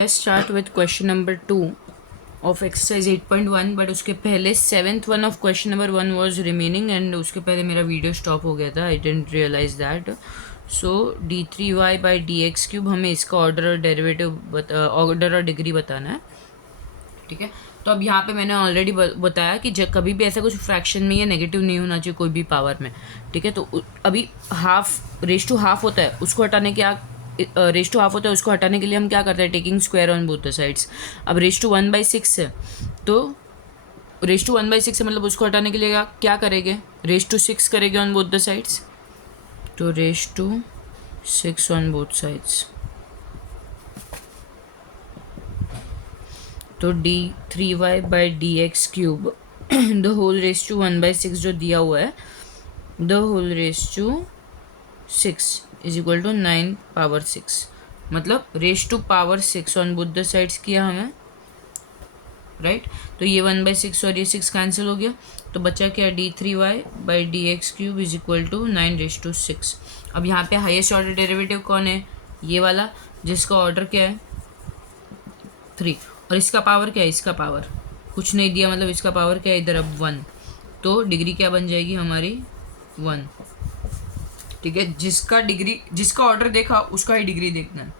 Let's start with question number 2 of exercise 8.1 but उसके पहले 7th one of question number 1 was remaining and उसके पहले मेरा video stop हो गया था. I didn't realize that. So d3y by dx cube हमें इसका ऑर्डर और डेरिवेटिव ऑर्डर और डिग्री बताना है. ठीक है, तो अब यहाँ पे मैंने ऑलरेडी बताया कि जब कभी भी ऐसा कुछ फ्रैक्शन में या नेगेटिव नहीं होना चाहिए कोई भी पावर में. ठीक है, तो अभी हाफ रेस टू हाफ होता है, उसको हटाने के रेस टू हाफ होता है उसको हटाने के लिए हम क्या करते हैं, taking square on both the sides. अब रेस टू 1/6 है, तो रेस टू 1/6 है मतलब उसको हटाने के लिए क्या करेंगे, रेस टू 6 करेंगे ऑन बोथ द साइड्स. तो raise to 6 on both sides, तो d3y by D X cube the whole raise to 1/6 जो दिया हुआ है, the whole raise to 6 is equal to 9 power 6. मतलब raise to power 6 on both the sides किया हमें, right. तो ये 1/6 और ये 6 कैंसिल हो गया, तो बचा क्या, d3y by D X cube is equal to 9 raise to 6. अब यहाँ पे हाईएस्ट ऑर्डर डेरिवेटिव कौन है, ये वाला जिसका ऑर्डर क्या है 3, और इसका पावर क्या है, इसका पावर कुछ नहीं दिया, मतलब इसका पावर क्या है इधर अब 1. तो डिग्री क्या बन जाएगी हमारी 1. ठीक है, जिसका ऑर्डर देखा उसका ही डिग्री देखना है.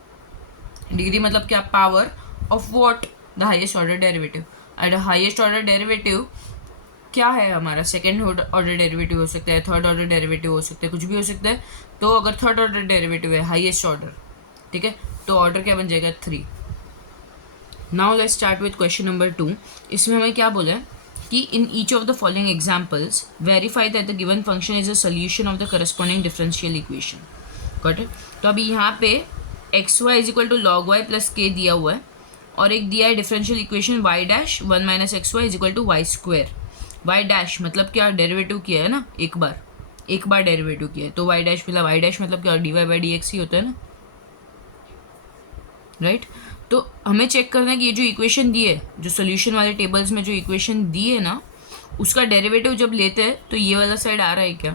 डिग्री मतलब क्या, power of what, the highest order derivative. And highest order derivative क्या है हमारा, सेकेंड ऑर्डर डेरिवेटिव हो सकता है, थर्ड ऑर्डर डेरिवेटिव हो सकता है, कुछ भी हो सकता है. तो अगर थर्ड ऑर्डर डेरिवेटिव है हाईएस्ट ऑर्डर, ठीक है, तो ऑर्डर क्या बन जाएगा 3. Now let's start with question number 2. इसमें हमें क्या बोला है कि in each of the following examples verify that the given function is a solution of the corresponding differential equation. Got it. तो अभी यहाँ पे X Y is equal to log Y plus K दिया हुआ है, और एक दिया है differential equation Y dash 1 minus x Y is equal to Y square. Y dash मतलब क्या, डेरिवेटिव किया है ना, एक बार डेरिवेटिव किया है, तो वाई डैश मिला. वाई डैश मतलब क्या, d Y by D x ही होता है ना, राइट. तो हमें चेक करना है कि ये जो इक्वेशन दी है, जो सोल्यूशन वाले टेबल्स में जो इक्वेशन दी है ना, उसका डेरिवेटिव जब लेते हैं तो ये वाला साइड आ रहा है क्या.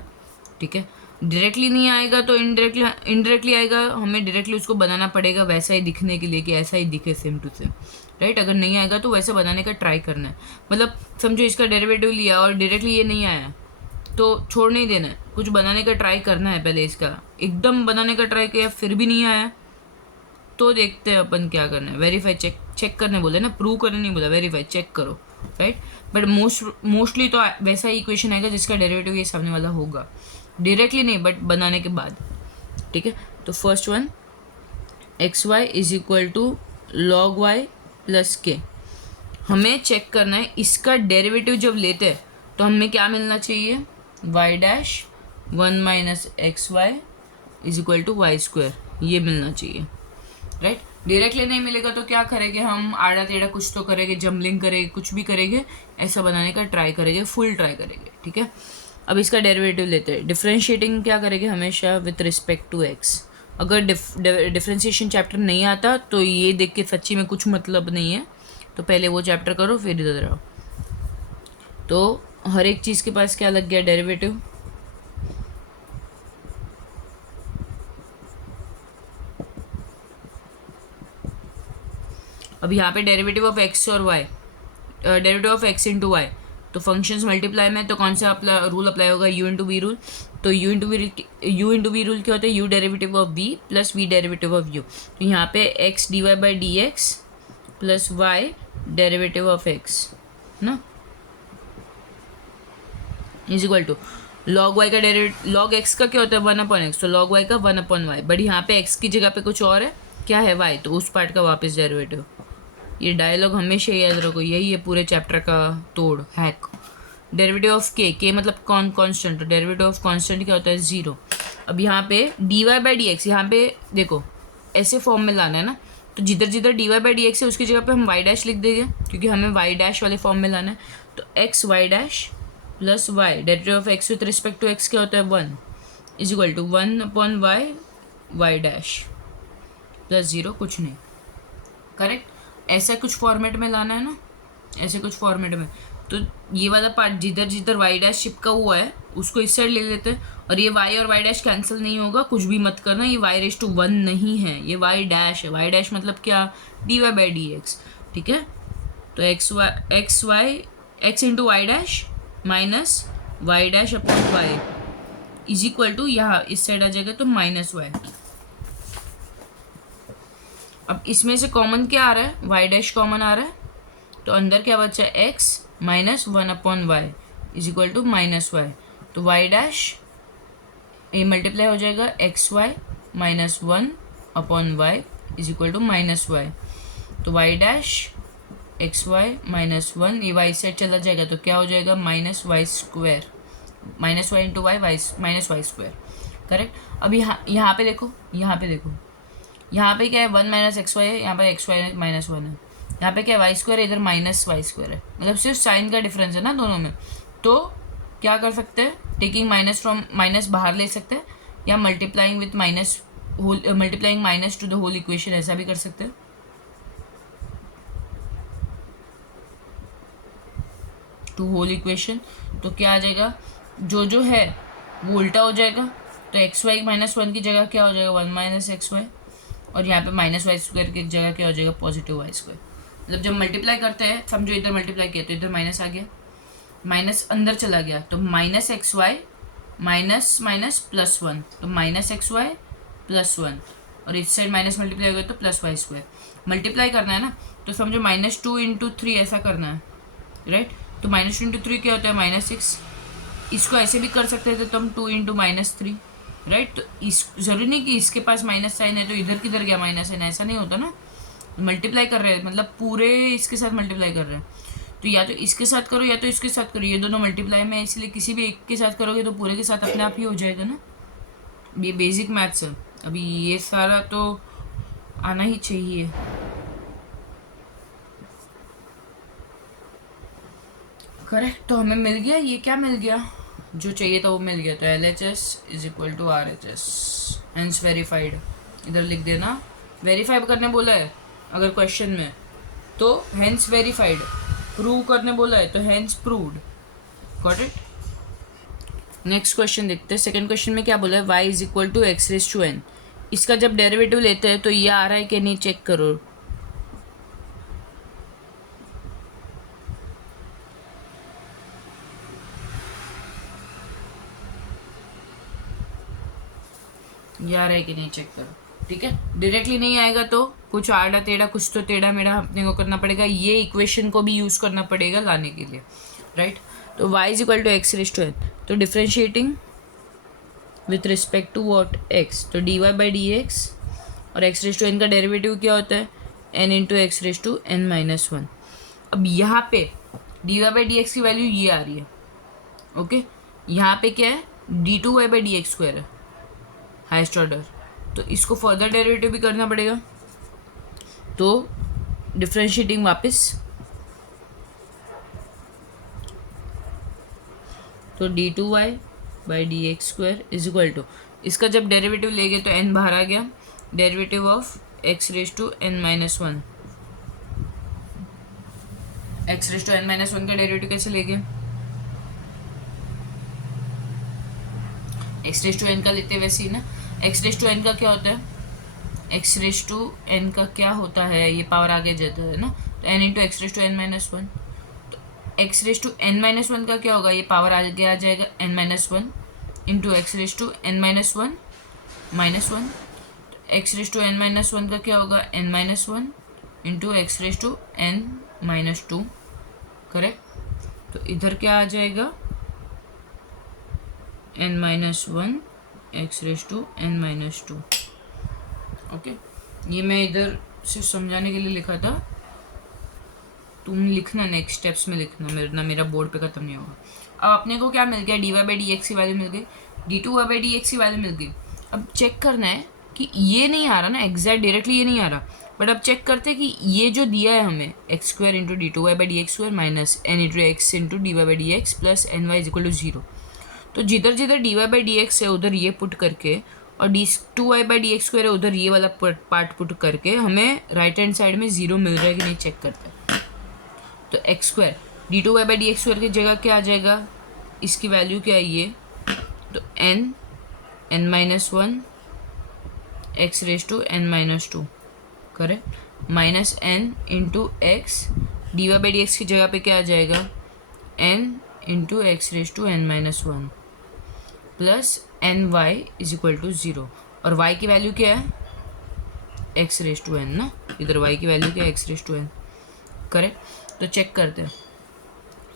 ठीक है, डायरेक्टली नहीं आएगा तो इनडायरेक्टली आएगा, हमें डायरेक्टली उसको बनाना पड़ेगा वैसा ही दिखने के लिए कि ऐसा ही दिखे सेम टू सेम, राइट. अगर नहीं आएगा तो वैसे बनाने का ट्राई करना है. मतलब समझो इसका डेरिवेटिव लिया और डायरेक्टली ये नहीं आया तो छोड़ नहीं देना है, कुछ बनाने का ट्राई करना है. पहले इसका एकदम बनाने का ट्राई किया फिर भी नहीं आया तो देखते हैं अपन क्या करना है. वेरीफाई चेक करने बोले ना, प्रूव करने नहीं बोला, वेरीफाई चेक करो, राइट. बट मोस्टली तो वैसा ही इक्वेशन आएगा जिसका डेरिवेटिव ये सामने वाला होगा, डायरेक्टली नहीं बट बनाने के बाद. ठीक है, तो first one X Y is equal to log Y plus K. हमें चेक करना है इसका डेरिवेटिव जब लेते हैं तो हमें क्या मिलना चाहिए, Y dash 1 minus x Y is equal to Y square, ये मिलना चाहिए, राइट. डायरेक्टली नहीं मिलेगा तो क्या करेंगे हम, आड़ा टेढ़ा कुछ तो करेंगे, जम्बलिंग करेंगे, कुछ भी करेंगे, ऐसा बनाने का ट्राई करेंगे, फुल ट्राई करेंगे. ठीक है, अब इसका डेरिवेटिव लेते हैं. डिफरेंशिएटिंग क्या करेंगे हमेशा विथ रिस्पेक्ट टू एक्स. अगर डिफरेंशिएशन चैप्टर नहीं आता तो ये देख के सच्ची में कुछ मतलब नहीं है, तो पहले वो चैप्टर करो फिर इधर आओ. तो हर एक चीज़ के पास क्या लग गया, डेरिवेटिव. अब यहाँ पे डेरिवेटिव ऑफ एक्स और y, derivative of x into y, तो फंक्शंस मल्टीप्लाई में तो कौन सा रूल अप्लाई होगा, यू इंटू वी रूल. तो यू इंटू वी रूल क्या होता है, u derivative of v plus v derivative of u. तो यहाँ पे x d Y by D x plus y derivative of x ना is equal to log y का derivative, log x का क्या होता है 1/x, तो लॉग वाई का 1/y. बट यहाँ पे एक्स की जगह पे कुछ और है, क्या है वाई, तो उस पार्ट का वापस डेरिवेटिव. ये डायलॉग हमेशा याद रखो, यही है पूरे चैप्टर का तोड़ हैक. डेरिवेटिव ऑफ के मतलब कांस्टेंट, तो डेरिवेटिव ऑफ कांस्टेंट क्या होता है 0. अब यहाँ पे D Y by D X, यहाँ पे देखो ऐसे फॉर्म में लाना है ना, तो जिधर जिधर d Y by D x है उसकी जगह पे हम वाई डैश लिख देंगे क्योंकि हमें वाई डैश वाले फॉर्म में लाना है. तो x y dash plus y, derivative of x with respect to x क्या होता है 1 is equal to 1/y y dash plus 0, कुछ नहीं, करेक्ट. ऐसा कुछ फॉर्मेट में लाना है ना, ऐसे कुछ फॉर्मेट में. तो ये वाला पार्ट जिधर जिधर वाई डैश चिपका हुआ है उसको इस साइड ले लेते हैं, और ये y और y डैश कैंसिल नहीं होगा, कुछ भी मत करना, ये y रेज टू 1 नहीं है, ये y डैश है। y डैश मतलब क्या, dy बाई डी एक्स, ठीक है। तो x into y dash minus y dash upon y is equal to, यहाँ इस साइड आ जाएगा तो माइनस वाई। अब इसमें से कॉमन क्या आ रहा है, वाई डैश कॉमन आ रहा है, तो अंदर क्या बचा, x minus 1 upon y is equal to minus y. तो वाई डैश ये मल्टीप्लाई हो जाएगा x y minus 1 upon y is equal to minus y. तो y dash x y minus 1, ये वाई से चला जाएगा तो क्या हो जाएगा, minus y square, minus y into y minus y square, correct. अब यहाँ पे देखो, यहाँ पे देखो, यहाँ पे क्या है, 1 माइनस एक्स वाई है, यहाँ पे एक्स वाई माइनस 1 है, यहाँ पे क्या है, वाई स्क्वायर, इधर माइनस वाई स्क्वायर है, मतलब सिर्फ साइन का डिफरेंस है ना दोनों में। तो क्या कर सकते हैं, टेकिंग माइनस फ्रॉम माइनस बाहर ले सकते हैं, या multiplying with minus multiplying minus to the whole equation, ऐसा भी कर सकते हैं। टू होल इक्वेशन, तो क्या आ जाएगा, जो है वो उल्टा हो जाएगा, तो एक्स वाई माइनस 1 की जगह क्या हो जाएगा, 1 माइनस एक्स वाई, और यहाँ पे माइनस वाई स्क्वायर की जगह क्या हो जाएगा, पॉजिटिव वाई स्क्वायर। मतलब जब मल्टीप्लाई करते हैं, समझो इधर मल्टीप्लाई किया तो इधर माइनस आ गया, माइनस अंदर चला गया, तो minus x y minus minus plus 1, तो माइनस एक्स वाई प्लस 1, और इस साइड माइनस मल्टीप्लाई हो गया तो प्लस वाई स्क्वायर। मल्टीप्लाई करना है ना, तो समझो माइनस 2 इंटू 3 ऐसा करना है, राइट। तो माइनस 2 इंटू 3 क्या होता है, माइनस 6। इसको ऐसे भी कर सकते थे तो हम 2 इंटू माइनस 3, राइट। तो इस ज़रूरी नहीं कि इसके पास माइनस साइन है तो इधर किधर गया माइनस साइन, ऐसा नहीं होता ना। मल्टीप्लाई कर रहे हैं मतलब पूरे इसके साथ मल्टीप्लाई कर रहे हैं, तो या तो इसके साथ करो या तो इसके साथ करो, ये दोनों मल्टीप्लाई में, इसलिए किसी भी एक के साथ करोगे तो पूरे के साथ अपने आप ही हो जाएगा ना। ये बेसिक मैथ्स है, अभी ये सारा तो आना ही चाहिए। करेक्ट, तो हमें मिल गया, ये क्या मिल गया, जो चाहिए था वो मिल गया। तो LHS is equal to RHS, hence verified. इधर लिख देना, वेरीफाई करने बोला है अगर क्वेश्चन में तो हेंस वेरीफाइड, प्रूव करने बोला है तो hence proved, got it. Next question देखते हैं। सेकंड क्वेश्चन में क्या बोला है, y is equal to x raise to n। इसका जब डेरिवेटिव लेते हैं तो ये आ रहा है कि नहीं, चेक करो। ये आ रहा है कि नहीं, चेक करो, ठीक है। डायरेक्टली नहीं आएगा तो कुछ आड़ा टेढ़ा, कुछ तो टेढ़ा मेढ़ा अपने को करना पड़ेगा, ये इक्वेशन को भी यूज़ करना पड़ेगा लाने के लिए, राइट। तो y is equal to x raise to n, तो differentiating with respect to what, x, तो dy बाई डी एक्स, और x रेज टू n का डेरिवेटिव क्या होता है, n into x raise to n minus 1। अब यहाँ पे dy बाई डी एक्स की वैल्यू ये आ रही है, ओके। यहाँ पे क्या है, d2y by D x square है, हाइस्ट ऑर्डर, तो इसको फर्दर डेरिवेटिव भी करना पड़ेगा। तो डिफ्रेंशिएटिंग वापस, तो d2y by D x square is equal to, इसका जब डेरिवेटिव लेंगे तो n बाहर आ गया, derivative of x raise to n minus 1, x raise to n minus 1 का डेरिवेटिव कैसे लेंगे, x रेज टू n का लेते वैसे ही ना। x रेज टू n का क्या होता है, x रेज टू n का क्या होता है, ये पावर आगे जाता है ना, तो n into x raise to n minus 1, तो x raise to n minus 1 का क्या होगा, ये पावर आगे आ जाएगा n minus 1 into x raise to n minus 1 minus 1, x raise to n minus 1 का क्या होगा, n minus 1 into x raise to n minus 2, correct. तो इधर क्या आ जाएगा, n minus 1 x raise to n minus 2, okay. ये मैं इधर सिर्फ समझाने के लिए लिखा था, तुम लिखना नेक्स्ट स्टेप्स में लिखना, मेरा बोर्ड पे ख़त्म नहीं होगा। अब अपने को क्या मिल गया, dy बाई डी एक्स की वैल्यू मिल गई, d2y बाई डी एक्स की वैल्यू मिल गई। अब चेक करना है कि ये नहीं आ रहा ना एग्जैक्ट डायरेक्टली, ये नहीं आ रहा, बट अब चेक करते हैं कि ये जो दिया है हमें x square into d2y by D x square minus n into x into dy by D x plus ny is equal to 0। तो जिधर जिधर dy बाई डी एक्स है उधर ये पुट करके, और d2y by D x square है उधर ये वाला पार्ट पुट करके हमें राइट हैंड साइड में 0 मिल रहा है कि नहीं चेक करते हैं। तो x square d2y by D x square की जगह क्या आ जाएगा, इसकी वैल्यू क्या है, ये तो n minus one x raise to n minus two, correct, minus n into x, d Y by D x की जगह पे क्या आ जाएगा, n into x raise to n minus one plus n y is equal to zero. और y की value क्या है, एक्स रेज टू n ना, इधर y की वैल्यू क्या है, x raise to n, correct. तो चेक करते हैं,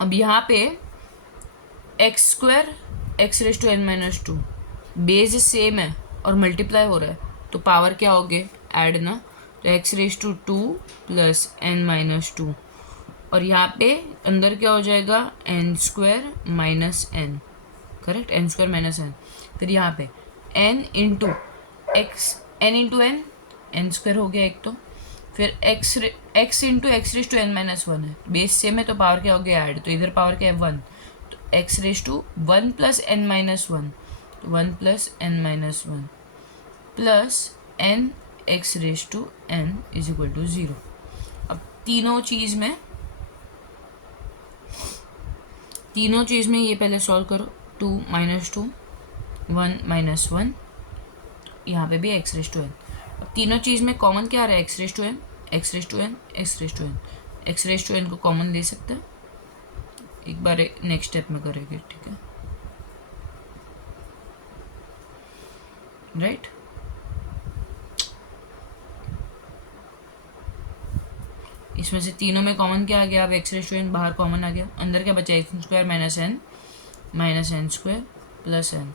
अब यहाँ पे x square x raise to n minus two, base same है और मल्टीप्लाई हो रहा है, तो पावर क्या हो गए, ऐड ना, तो x raise to two plus n minus two, और यहाँ पे अंदर क्या हो जाएगा, n square minus n, correct, n square minus n, फिर यहाँ पे n into x, n into n square हो गया एक, तो फिर x into x raise to n minus one है, बेस सेम है तो पावर क्या हो गया, ऐड, तो इधर पावर क्या है, वन, तो x raise to one plus n minus one, तो one plus n minus one plus n x raise to n is equal to zero. अब तीनों चीज़ में ये पहले सॉल्व करो, two minus two, one minus one, यहाँ पे भी एक्स रेज टू एन। अब तीनों चीज़ में कॉमन क्या आ रहा है, x raise to n, x raise to n, x raise to n, x raise to n को कॉमन ले सकते हैं, एक बार नेक्स्ट स्टेप में करेंगे, ठीक है, राइट। इसमें से तीनों में कॉमन क्या आ गया, अब एक्स रेज टू एन बाहर कॉमन आ गया, अंदर क्या बचा, x square minus n square plus n,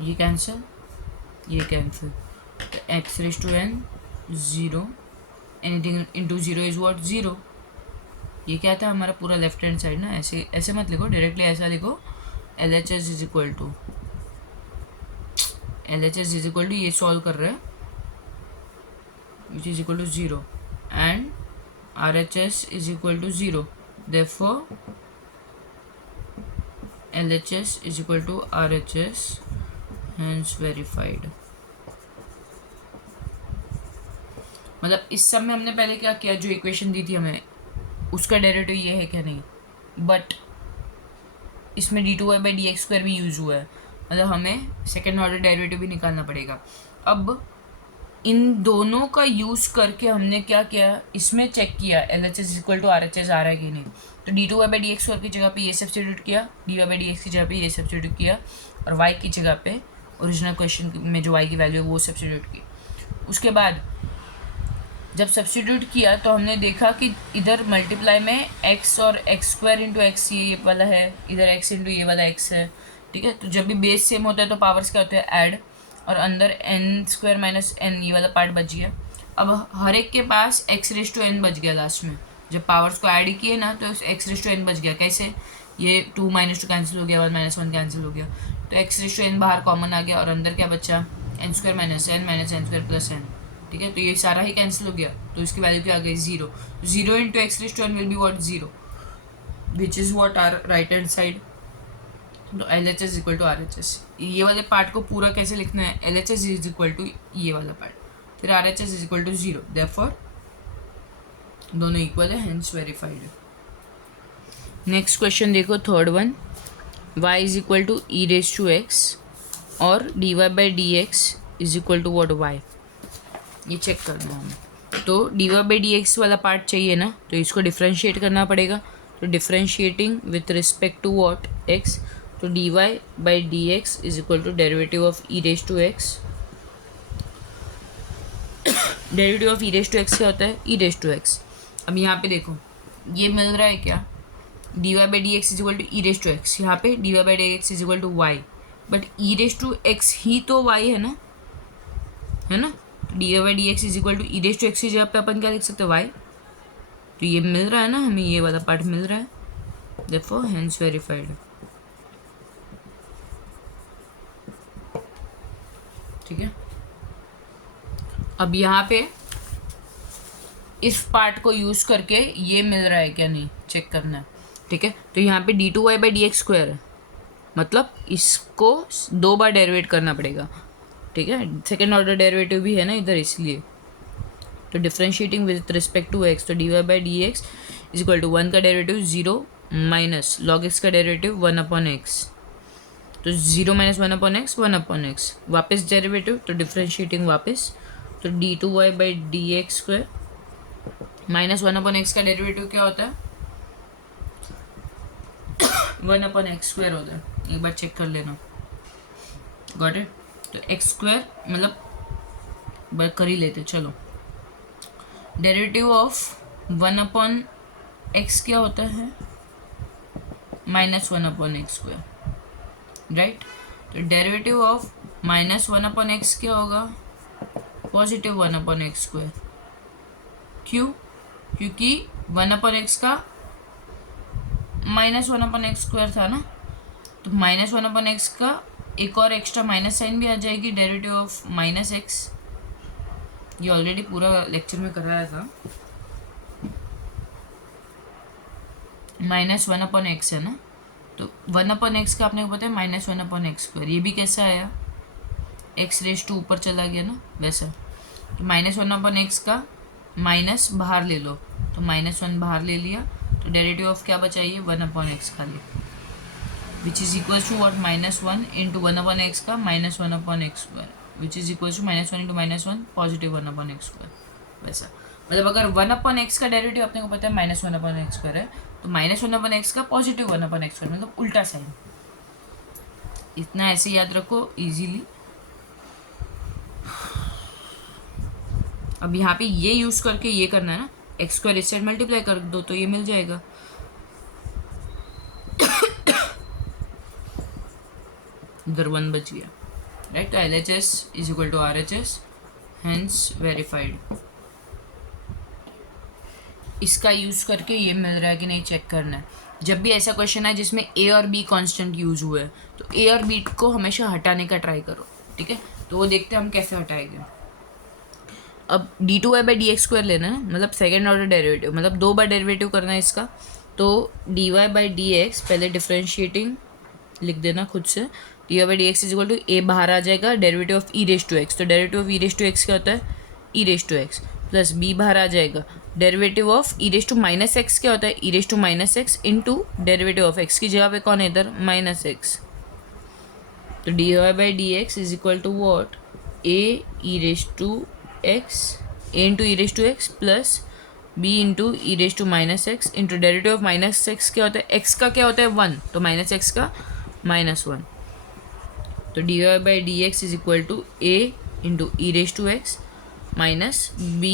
ये कैंसिल, ये कैंसिल, तो x raise to n zero, anything into zero is what, zero. ये क्या था हमारा पूरा लेफ्ट हैंड साइड ना, ऐसे ऐसे मत लिखो डायरेक्टली, ऐसा लिखो, L H S is equal to ये सॉल्व कर रहे हैं, which is equal to zero, and R H S is equal to zero, therefore L H S is equal to R H S, hence verified. मतलब इस सब में हमने पहले क्या किया, जो इक्वेशन दी थी हमें उसका डेरिवेटिव ये है क्या, नहीं, बट इसमें d two y by D x square भी यूज़ हुआ है, मतलब हमें सेकेंड ऑर्डर डेरिवेटिव भी निकालना पड़ेगा। अब इन दोनों का यूज़ करके हमने क्या किया, इसमें चेक किया L H S equal to R H S आ रहा है कि नहीं, तो d two y by D x square की जगह पे ये सब्स्टिट्यूट किया, d Y by D x की जगह पे ये सब्स्टिट्यूट किया, और वाई की जगह पे ओरिजिनल क्वेश्चन में जो वाई की वैल्यू है वो सब्स्टिट्यूट की। उसके बाद जब सब्स्टिट्यूट किया तो हमने देखा कि इधर मल्टीप्लाई में x और एक्स स्क्वायर इंटू एक्स ये वाला है, इधर x इंटू ये वाला x है, ठीक है। तो जब भी बेस सेम होता है तो पावर्स क्या होते हैं, ऐड, और अंदर n स्क्वायर माइनस n ये वाला पार्ट बच गया। अब हर एक के पास x रेज टू n बच गया लास्ट में, जब पावर्स को ऐड किए ना तो x रेज टू n बच गया, कैसे, ये टू माइनस टू कैंसिल हो गया, वन माइनस वन कैंसिल हो गया, तो x रेज टू n बाहर कॉमन आ गया, और अंदर क्या बचा, n square minus n square plus n, ठीक है। तो ये सारा ही कैंसिल हो गया, तो इसकी वैल्यू क्या आ गई, zero, zero into x raise to n will be what, zero, which is what our right hand side. तो L H S equal to R H S, ये वाले पार्ट को पूरा कैसे लिखना है, L H S is equal to ये वाला पार्ट, फिर R H S is equal to zero, therefore दोनों इक्वल है, हेंस वेरीफाइड। नेक्स्ट क्वेश्चन देखो, third one, y is equal to e raise to x और d Y by D x is equal to what, y, ये check करना है हमें। तो d Y by D x वाला part चाहिए ना, तो इसको डिफ्रेंशिएट करना पड़ेगा, तो differentiating with respect to what, x, तो d Y by D x is equal to derivative of e raise to x, derivative of e raise to x क्या होता है, ई रेज टू एक्स। अब यहाँ पे देखो ये मिल रहा है क्या, d Y by D x is equal to e raise to x, यहाँ पे D Y by D x is equal to y, but e raise to x ही तो y है ना, d Y by D x is equal to e raise to x की जगह पे अपन क्या लिख सकते हैं, y, तो ये मिल रहा है ना हमें, ये वाला पार्ट मिल रहा है, देयरफॉर हेंस वेरीफाइड, ठीक है। अब यहाँ पे इस पार्ट को यूज़ करके ये मिल रहा है क्या, नहीं, चेक करना है, ठीक है। तो यहाँ पे d two y by D x square है, मतलब इसको दो बार डेरिवेट करना पड़ेगा, ठीक है, सेकेंड ऑर्डर डेरिवेटिव भी है ना इधर, इसलिए तो differentiating with respect to x, तो d Y by D x is equal to one का derivative zero minus log x का डेरिवेटिव वन अपॉन एक्स, तो 0 माइनस 1/x 1/x, वापस डेरिवेटिव तो डिफ्रेंशिएटिंग वापस, तो d2y/dx² माइनस 1/x का derivative क्या होता है 1/x² होता है, एक बार चेक कर लेना। Got it. तो x² मतलब कर ही लेते चलो। डेरिवेटिव ऑफ 1/x क्या होता है -1/x², राइट। तो डेरिवेटिव ऑफ -1/x क्या होगा पॉजिटिव 1/x²। क्यों? क्योंकि 1/x का -1/x² था ना, तो -1/x का एक और एक्स्ट्रा माइनस साइन भी आ जाएगी, डेरिवेटिव ऑफ -x। ये ऑलरेडी पूरा लेक्चर में कराया था। -1/x है ना, तो 1/x का आपने को पता है -1/x²। ये भी कैसा आया x⁻² ऊपर चला गया ना वैसा। तो -1/x का माइनस बाहर ले लो, तो -1 बाहर ले लिया, तो डेरिवेटिव ऑफ क्या बचाइए 1/x खाली, which is equal to what -1 into 1/x का -1/x², which is equal to -1 into -1 positive 1/x²। वैसा मतलब अगर 1/x का डेरिवेटिव अपने को पता है -1/x² है, तो -1/x का पॉजिटिव 1/x² मतलब उल्टा साइन। इतना ऐसे याद रखो इजीली। अब यहाँ पे ये यूज करके ये करना है ना, x² इस साइड मल्टीप्लाई कर दो तो ये मिल जाएगा। इधर 1 बच गया, राइट। तो LHS is equal to RHS, hence verified. इसका यूज करके ये मिल रहा है कि नहीं चेक करना है। जब भी ऐसा क्वेश्चन है जिसमें A और B कांस्टेंट यूज हुए हैं, तो A और B को हमेशा हटाने का ट्राई करो, ठीक है। तो वो देखते हैं हम कैसे हटाएंगे। अब d2y/dx² लेना है, मतलब सेकेंड ऑर्डर डेरिवेटिव, मतलब 2 बार डेरिवेटिव करना है इसका। तो dy/dx पहले डिफ्रेंशिएटिंग लिख देना खुद से, dy/dx is equal to a बाहर आ जाएगा, डेरिवेटिव ऑफ e⁻x। तो डेरिवेटिव ऑफ e⁻x क्या होता है e⁻x, प्लस b बाहर आ जाएगा, डेरिवेटिव ऑफ e⁻x क्या होता है e⁻x into derivative of x की जगह पे कौन है इधर -x। तो dy/dx is equal to what a into e⁻x plus b into e⁻x into derivative of -x क्या होता है x का क्या होता है 1, तो -x का -1। तो dy/dx is equal to a into e⁻x minus b,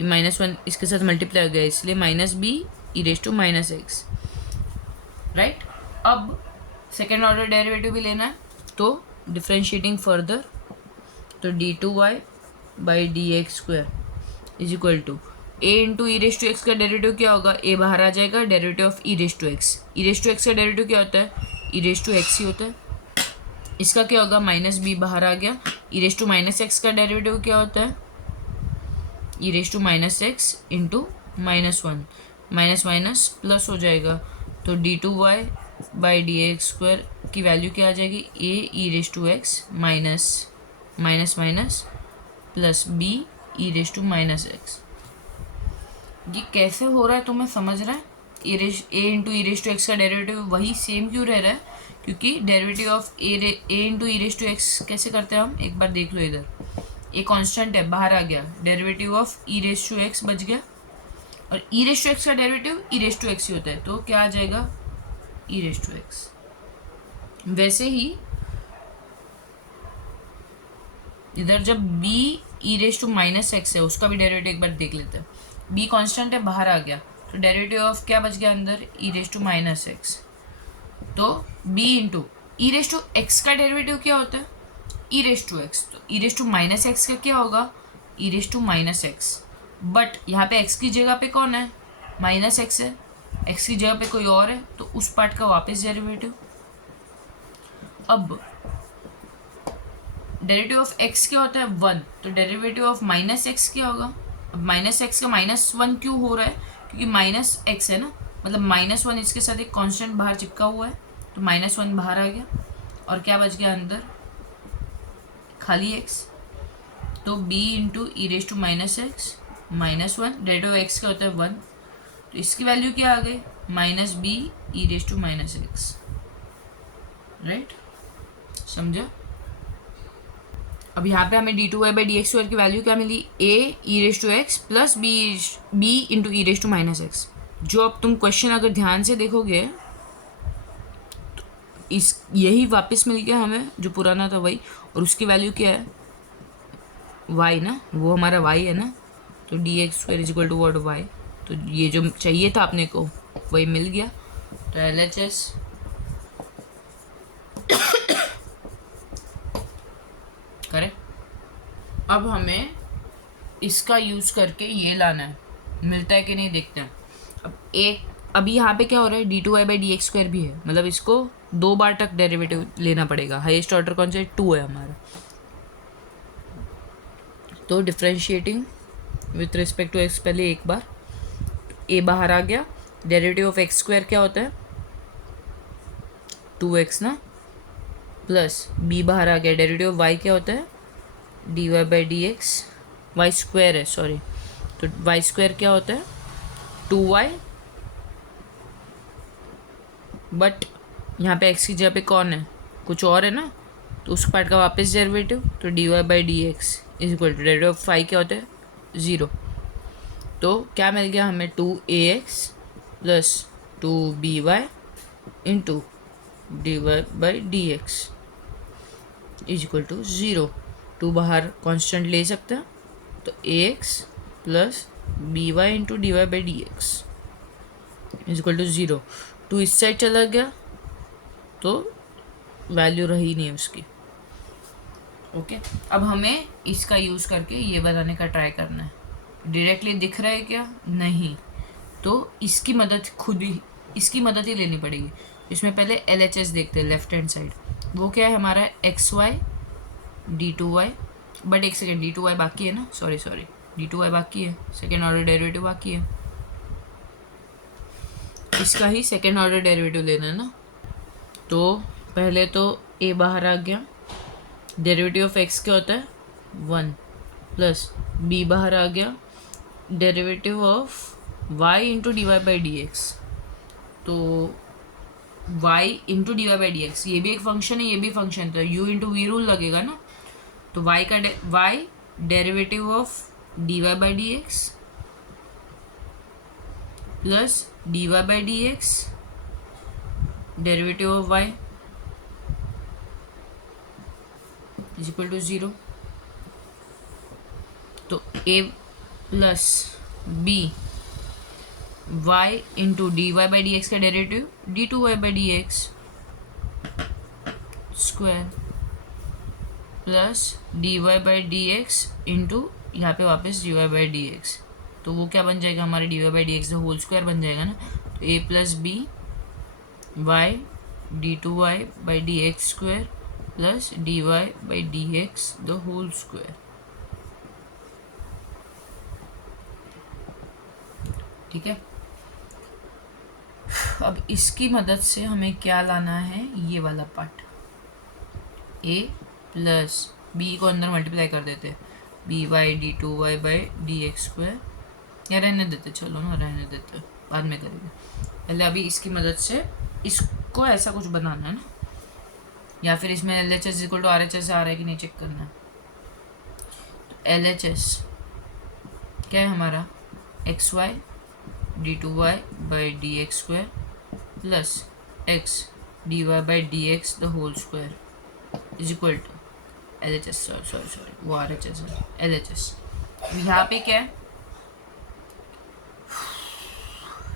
-1 इसके साथ मल्टीप्लाई हो गया इसलिए -b e⁻x, राइट। अब सेकेंड ऑर्डर डेरिवेटिव भी लेना है, तो डिफ्रेंशिएटिंग फर्दर, तो d2y/dx² is equal to a into e⁻x का डेरिवेटिव क्या होगा a बाहर आ जाएगा, डेरिवेटिव ऑफ e⁻x। e⁻x का डेरिवेटिव क्या होता है e⁻x ही होता है, इसका क्या होगा -b बाहर आ गया, e⁻x का डेरिवेटिव क्या होता है e⁻x into -1, minus minus plus हो जाएगा, तो d2y/dx² की वैल्यू क्या आ जाएगी a e⁻x minus minus minus plus b e⁻x। ये कैसे हो रहा है तुम्हें समझ रहा है? a इंटू e⁻x का डेरिवेटिव वही सेम क्यों रह रहा है? क्योंकि derivative of a into e⁻x कैसे करते हैं हम, एक बार देख लो इधर, a कांस्टेंट है बाहर आ गया, डेरिवेटिव ऑफ e⁻x बच गया, और e⁻x का डेरिवेटिव e⁻x ही होता है, तो क्या आ जाएगा e⁻x। वैसे ही इधर जब b e⁻x है उसका भी डेरिवेटिव एक बार देख लेते हैं। b कांस्टेंट है बाहर आ गया, तो डेरिवेटिव ऑफ क्या बच गया अंदर e⁻x, तो b इंटू e⁻x का डेरिवेटिव क्या होता है e⁻x, तो e⁻x का क्या होगा e⁻x, बट यहाँ पे x की जगह पे कौन है -x है, x की जगह पे कोई और है, तो उस पार्ट का वापस डेरिवेटिव। अब डेरिवेटिव ऑफ x क्या होता है 1, तो डेरिवेटिव ऑफ -x क्या होगा, अब -x का -1 क्यों हो रहा है, क्योंकि -x है ना, मतलब -1 इसके साथ एक कांस्टेंट बाहर चिपका हुआ है, तो -1 बाहर आ गया, और क्या बच गया अंदर खाली x, तो b into e⁻x -1, derivative of x क्या होता है 1, तो इसकी वैल्यू क्या आ गई -b e⁻x, राइट। समझा? अब यहाँ पे हमें d2y/dx² की वैल्यू क्या मिली, a e⁻x plus b into e⁻⁻x। जो अब तुम क्वेश्चन अगर ध्यान से देखोगे तो इस यही वापस मिल गया हमें, जो पुराना था वही, और उसकी वैल्यू क्या है, y ना, वो हमारा y है ना, तो dx² equal to what, y। तो ये जो चाहिए था अपने को वही मिल गया। तो LHS करेक्ट। अब हमें इसका यूज़ करके ये लाना है, मिलता है कि नहीं देखते हैं। अब अभी यहाँ पे क्या हो रहा है, d2y/dx² भी है, मतलब इसको 2 बार तक डेरिवेटिव लेना पड़ेगा। हाईएस्ट ऑर्डर कौन सा है, 2 है हमारा। तो differentiating with respect to x पहले एक बार, a बाहर आ गया, डेरिवेटिव ऑफ x² क्या होता है, 2x ना, प्लस b बाहर आ गया, डेरिवेटिव ऑफ y क्या होता है, dy/dx, y² है सॉरी, तो y² क्या होता है, 2y, बट यहाँ पे x की जगह पे कौन है, कुछ और है ना, तो उस पार्ट का वापस डेरिवेटिव, तो dy/dx is equal to derivative of phi क्या होता है, 0। तो क्या मिल गया हमें, 2ax plus 2by into dy/dx is equal to 0। 2 बाहर कांस्टेंट ले सकते हैं, तो ax plus by into dy/dx is equal to 0। 2 इस साइड चला गया तो वैल्यू रही नहीं उसकी। ओके, अब हमें इसका यूज़ करके ये बताने का ट्राई करना है। डायरेक्टली दिख रहा है क्या, नहीं, तो इसकी मदद ही लेनी पड़ेगी। इसमें पहले LHS देखते हैं, लेफ्ट हैंड साइड, वो क्या है हमारा, xy d2y, बट एक सेकेंड, d2y बाकी है ना, सॉरी d2y बाकी है, सेकेंड ऑर्डर डेरिवेटिव बाकी है, इसका ही सेकेंड ऑर्डर डेरिवेटिव लेना है ना। तो पहले तो a बाहर आ गया, डेरिवेटिव ऑफ x क्या होता है, 1, प्लस b बाहर आ गया, derivative of y into dy/dx, तो y इंटू dy/dx, ये भी एक फंक्शन है, ये भी फंक्शन, तो u इंटू वी रूल लगेगा ना। तो y derivative of dy/dx plus dy/dx derivative of y is equal to 0। तो a plus b y into dy/dx का derivative d2y/dx square plus dy/dx into यहाँ पे वापस dy/dx, तो वो क्या बन जाएगा हमारे, dy/dx होल स्क्वायर बन जाएगा ना। तो a plus b y d2y/dx square plus dy/dx the whole square. ठीक है, अब इसकी मदद से हमें क्या लाना है, ये वाला पार्ट, a प्लस b को अंदर मल्टीप्लाई कर देते, by d2y/dx स्क्वायर, या रहने देते, चलो ना रहने देते, बाद में करेंगे, पहले अभी इसकी मदद से इसको ऐसा कुछ बनाना है ना, या फिर इसमें LHS इक्वल टू RHS आ रहा है कि नहीं चेक करना है। तो LHS क्या है हमारा, xy d2y/dx square plus x dy/dx the whole square is equal to LHS, sorry वो RHS है, LHS। यहाँ पे क्या है,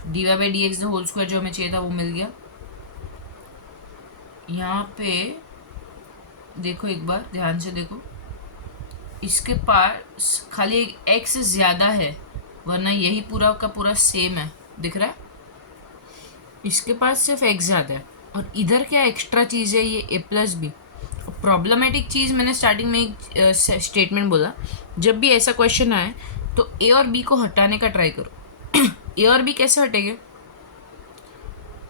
dy/dx द होल स्क्वायर जो हमें चाहिए था वो मिल गया। यहाँ पे देखो, एक बार ध्यान से देखो, इसके पास खाली एक x ज़्यादा है, वरना यही पूरा का पूरा सेम है, दिख रहा है, इसके पास सिर्फ x ज़्यादा है, और इधर क्या एक्स्ट्रा चीज़ है, ये a प्लस बी। प्रॉब्लमेटिक चीज़ मैंने स्टार्टिंग में एक स्टेटमेंट बोला, जब भी ऐसा क्वेश्चन आए तो a और b को हटाने का ट्राई करो। a और b कैसे हटेंगे,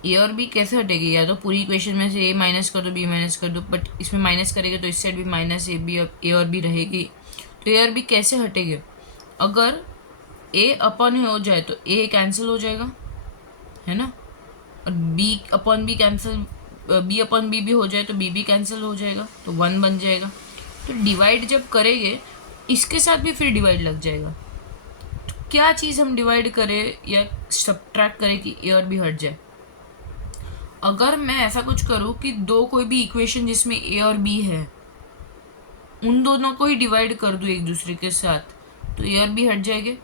ए और बी कैसे हटेगी, या तो पूरी इक्वेशन में से ए माइनस कर दो, बी माइनस कर दो, बट इसमें माइनस करेंगे तो इस साइड भी माइनस ए और बी रहेगी, तो ए और बी कैसे हटेंगे, अगर ए अपॉन हो जाए तो ए कैंसिल हो जाएगा, है ना, और b upon b cancel b upon b भी हो जाए तो बी भी कैंसिल हो जाएगा, तो 1 बन जाएगा। तो डिवाइड जब करेंगे इसके साथ भी फिर डिवाइड लग जाएगा। तो क्या चीज़ हम डिवाइड करें या सब्ट्रैक्ट करें कि ए और बी हट जाए? अगर मैं ऐसा कुछ करूँ कि दो कोई भी इक्वेशन जिसमें ए और बी है उन दोनों को ही डिवाइड कर दूँ एक दूसरे के साथ, तो ए और बी हट जाएंगे,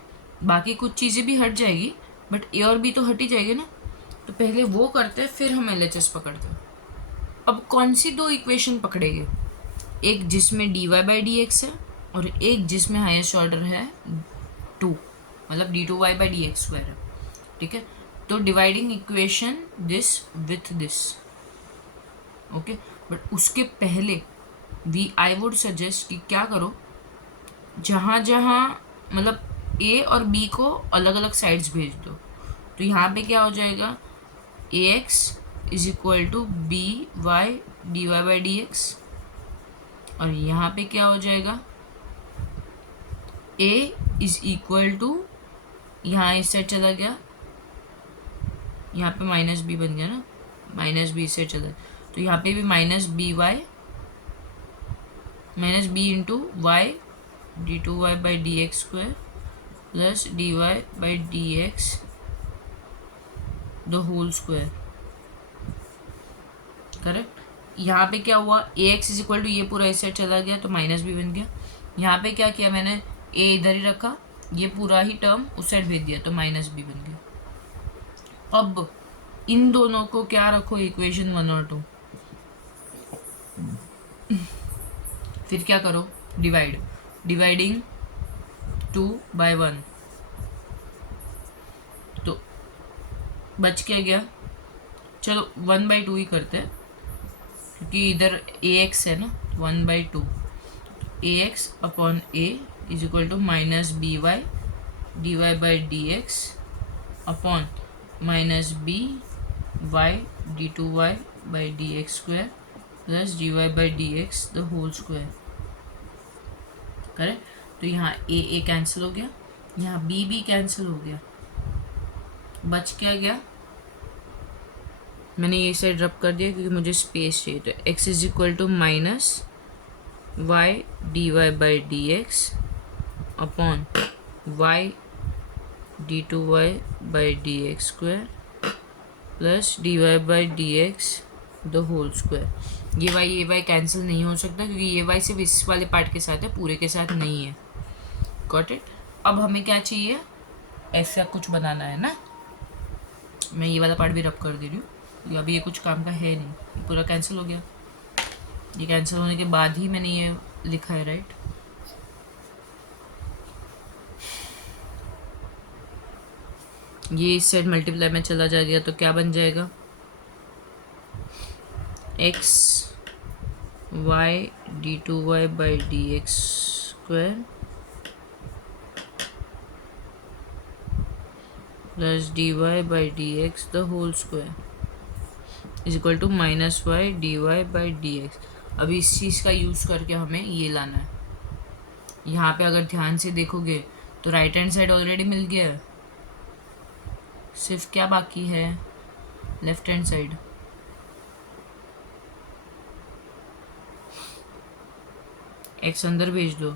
बाकी कुछ चीज़ें भी हट जाएगी बट ए और बी तो हट ही जाएगी ना। तो पहले वो करते हैं फिर हम LHS पकड़ते हैं। अब कौन सी दो इक्वेशन पकड़ेंगे? एक जिसमें dy बाई डी एक्स है और एक जिसमें हाईएस्ट ऑर्डर है 2, मतलब d2y by D x square है, ठीक है। तो dividing equation this with this, okay. But उसके पहले आई वुड सजेस्ट कि क्या करो, जहाँ जहाँ मतलब ए और बी को अलग अलग साइड्स भेज दो। तो यहाँ पे क्या हो जाएगा, a x is equal to b y d Y by D x, और यहाँ पे क्या हो जाएगा, ए इज इक्वल टू, यहाँ इस साइड चला गया, यहाँ पे माइनस बी बन गया ना, माइनस बी इस साइड चला, तो यहाँ पे भी minus b y minus b into y d two y by D x square plus d Y by D x the whole square, correct. यहाँ पे क्या हुआ, a x is equal to, ये पूरा इस साइड चला गया तो माइनस बी बन गया। यहाँ पे क्या किया मैंने, ए इधर ही रखा, ये पूरा ही टर्म उस साइड भेज दिया तो माइनस बी बन गया। अब इन दोनों को क्या रखो, इक्वेशन 1 और 2, फिर क्या करो, डिवाइडिंग 2 बाई 1, तो बच क्या गया, चलो 1 बाई 2 ही करते हैं क्योंकि इधर ए एक्स है ना, 1 by 2, a x upon a is equal to minus b y d Y by D x upon minus b y d two y by D x square plus d Y by D x the whole square, correct. तो यहाँ ए cancel हो गया, यहाँ B cancel हो गया, बच क्या गया, मैंने ये साइड रब कर दिया क्योंकि मुझे स्पेस चाहिए। तो x is equal to minus y d Y by D x upon y d two y by D x square plus d Y by D x the whole square. ये y cancel नहीं हो सकता क्योंकि ये Y सिर्फ इस वाले part के साथ है, पूरे के साथ नहीं है, गॉट इट। अब हमें क्या चाहिए, ऐसा कुछ बनाना है ना, मैं ये वाला पार्ट भी रब कर दे रही हूँ, अभी ये कुछ काम का है नहीं, पूरा कैंसिल हो गया। ये कैंसिल होने के बाद ही मैंने ये लिखा है, राइट। ये इस साइड मल्टीप्लाई में चला जाएगा तो क्या बन जाएगा, x y d two y by D x square plus d Y by D x the whole square is equal to minus y d Y by D x. अभी इस चीज़ का यूज़ करके हमें ये लाना है। यहाँ पे अगर ध्यान से देखोगे तो राइट हैंड साइड ऑलरेडी मिल गया है, सिर्फ क्या बाकी है, लेफ्ट हैंड साइड। एक्स अंदर भेज दो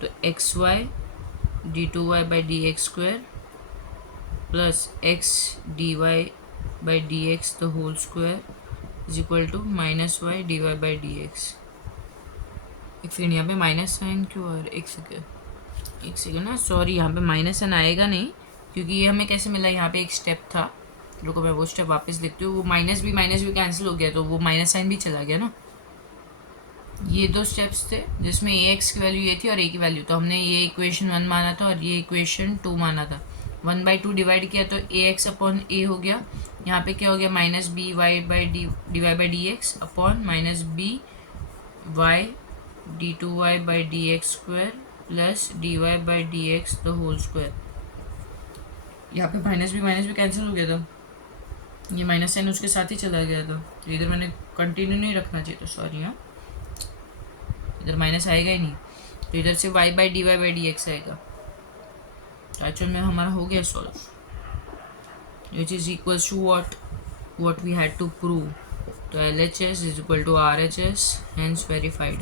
तो x y d two y by D x square plus x d Y by D x the whole square is equal to minus y d Y by D x. एक second, यहाँ पे minus sign क्यों आ रहा है, एक second ना, sorry, यहाँ पे माइनस साइन आएगा नहीं क्योंकि ये हमें कैसे मिला, यहाँ पे एक स्टेप था, रुको मैं वो स्टेप वापस लिखती हूँ। वो माइनस भी कैंसिल हो गया तो वो माइनस साइन भी चला गया ना। ये दो स्टेप्स थे जिसमें ए एक्स की वैल्यू ये थी और ए की वैल्यू, तो हमने ये इक्वेशन 1 माना था और ये इक्वेशन 2 माना था। 1 बाई 2 डिवाइड किया तो ए एक्स अपॉन ए हो गया, यहाँ पे क्या हो गया, minus b y by d Y by D x upon minus b y d two y by D x square plus d Y by D x the whole square. यहाँ पे minus भी कैंसिल हो गया था, ये minus sign उसके साथ ही चला गया था, तो इधर मैंने कंटिन्यू नहीं रखना चाहिए, तो सॉरी। हाँ, इधर माइनस आएगा ही नहीं, तो इधर से y by d Y by D x आएगा। तो एक्चुअल में हमारा हो गया solve, which is equals to what we had to prove, तो LHS is equal to RHS, hence verified.